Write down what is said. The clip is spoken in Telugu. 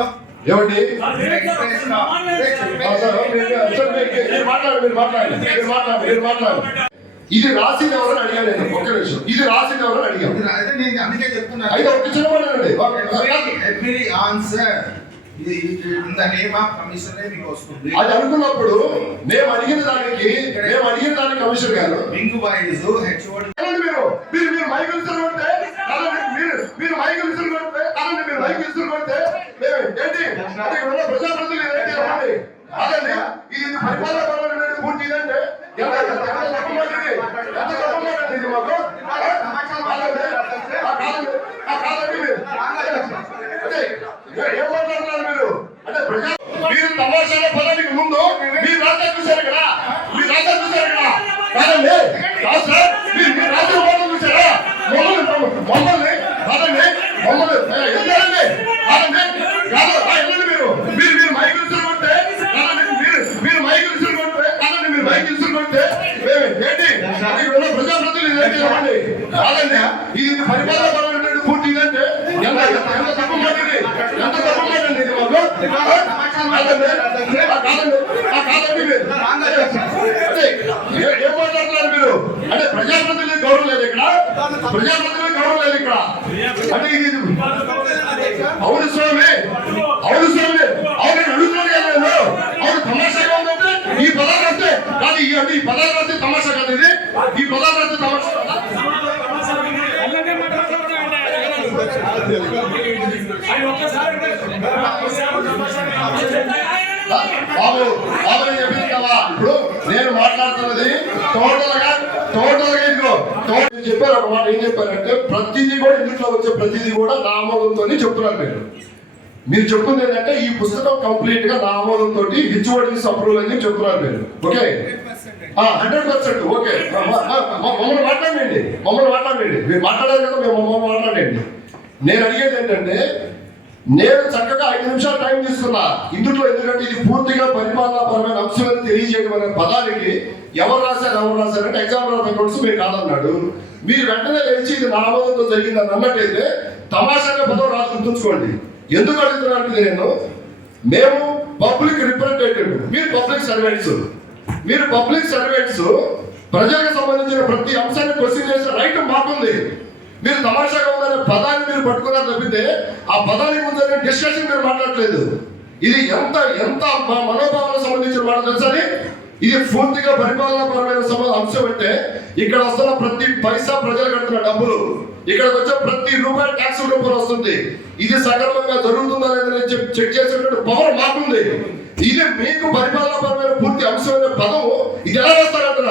దీంట్లో ఏమండి మీరు మాట్లాడాలి. ఇది రాసింది ఎవరని అడిగాను నేను. ఒక్క నిమిషం, ఇది రాసింది ఎవరని అడిగాను. అందుకే చెప్తున్నాను. అయితే ఒక చిన్న మాట్లాడండి. Every answer in the name of కమిషనరే మీకు వస్తుంది. అది అనుకున్నప్పుడు మేము అడిగిన దానికి కమిషనర్ గారు రింగ్ వైజ్ హెచ్ఓడి మీరు మైక్ ఇస్తుకుంటే మీరు మైక్ ఇస్తుకుంటే మీరు మైక్ ఇస్తుకుంటే ఏంటి అది ప్రజాప్రతినిధులు ఏంటి అవ్వండి. అదండి ఇది పరిపాలన పరమైన పూర్తి ఇదంటే ఎంత తప్పమాటండి ఇది మాకు అదే ఏం మాట్లాడుతున్నారు మీరు అంటే మీరు తమాషాల పదానికి ముందు మీరు రాజ్యం చూశారు కదా, మీరు రాజ్యం చూశారు కదా కాదండి మీరు రాజ్యం పదం చూసారా మమ్మల్ని కాదండి మమ్మల్ని ఎందుకండి కాదండి కాదు వెళ్ళండి మీరు మైక్ ఇస్తుంటే మీరు మైక్ ఇస్తుంటే కాదండి మీరు మైక్ ఇస్తుంటే ఏంటి ప్రజాప్రతినిధులు ఏంటి చెప్పండి. కాదండి ఇది పరిపాలన పరమైనటువంటి పూర్తి ఇదంటే ఎంత తప్పు మాటండి ఇది మాకు కాదండి ఏం మాట్లాడుతున్నారు మీరు అంటే ప్రజాప్రతినిధులకు గౌరవం లేదు ఇక్కడ, ప్రజాప్రతినిధులకు గౌరవం లేదు ఇక్కడ అంటే ఇది అవును స్వామి అవును అడుగుతున్నాను కదా నేను. అవును తమాషాగా ఉందంటే ఈ పదాలు వస్తే కాదు ఈ పదాలు వస్తే తమాషా కాదు ఇది ఈ పదాలు వస్తే తమాషా బాబు బాబు చెప్పింది కదా. ఇప్పుడు నేను మాట్లాడుతున్నది టోటల్ గా ఇదిగో చెప్పారు ఒక మాట. ఏం చెప్పారంటే ప్రతిదీ కూడా ఇందులో వచ్చే ప్రతిదీ కూడా నా ఆమోదంతో చెప్తున్నారు. మీరు చెప్తుంది ఏంటంటే ఈ పుస్తకం కంప్లీట్ గా నా ఆమోదంతో హెచ్ఓడి అప్రూవల్ అని చెప్తున్నారు మీరు. Okay 100% okay. మమ్మల్ని మాట్లాడండి మీరు మాట్లాడారు కదా, మేము మమ్మల్ని మాట్లాడండి. నేను అడిగేది ఏంటంటే నేను చక్కగా 5 నిమిషాలు టైం తీసుకున్నా ఇందులో. ఎందుకంటే ఇది పూర్తిగా పరిపాలనాపరమైన అంశాలను తెలియజేయడం అనే పదానికి ఎవరు రాశారంటే ఎగ్జాంపుల్ ఆఫ్ అకౌంట్స్ మీరు కాదన్నాడు. మీరు వెంటనే లేచి ఇది నా ఆమోదంతో జరిగిందని అన్నట్టయితే తమాషాగా పదం రాసి గుర్తుంచుకోండి. ఎందుకు అడుగుతున్నానంటే మేము పబ్లిక్ రిప్రజెంటేటివ్, మీరు పబ్లిక్ సర్వెంట్స్ ప్రజలకు సంబంధించిన ప్రతి అంశాన్ని క్వశ్చన్ చేసే రైట్ మాకుంది. మీరు తమాషాగా ఉందనే పదాన్ని మీరు పట్టుకున్నారు తప్పితే ఆ పదానికి ముందు డిస్కషన్ మీరు మాట్లాడలేదు. ఇది ఎంత మనోభావాలకు సంబంధించిన మాట తెలుసని. ఇది పూర్తిగా పరిపాలనాపరమైన అంశం అంటే ఇక్కడ వస్తున్న ప్రతి పైసా ప్రజలు కడుతున్న డబ్బులు, ఇక్కడికి వచ్చే ప్రతి రూపాయి ట్యాక్స్ రూపాయలు వస్తుంది. ఇది సక్రమంగా జరుగుతుందా లేదని చెక్ చేసేటువంటి పవర్ మాకుంది. ఇది మీకు పరిపాలనాపరమైన పూర్తి అంశం అనే పదం ఇది ఎలా వేస్తారంటున్నా